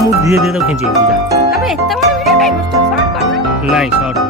मुख धीरे धीरे तो खींची जा अबे तमने वीडियो काई करतो शॉर्ट कर ना नहीं शॉर्ट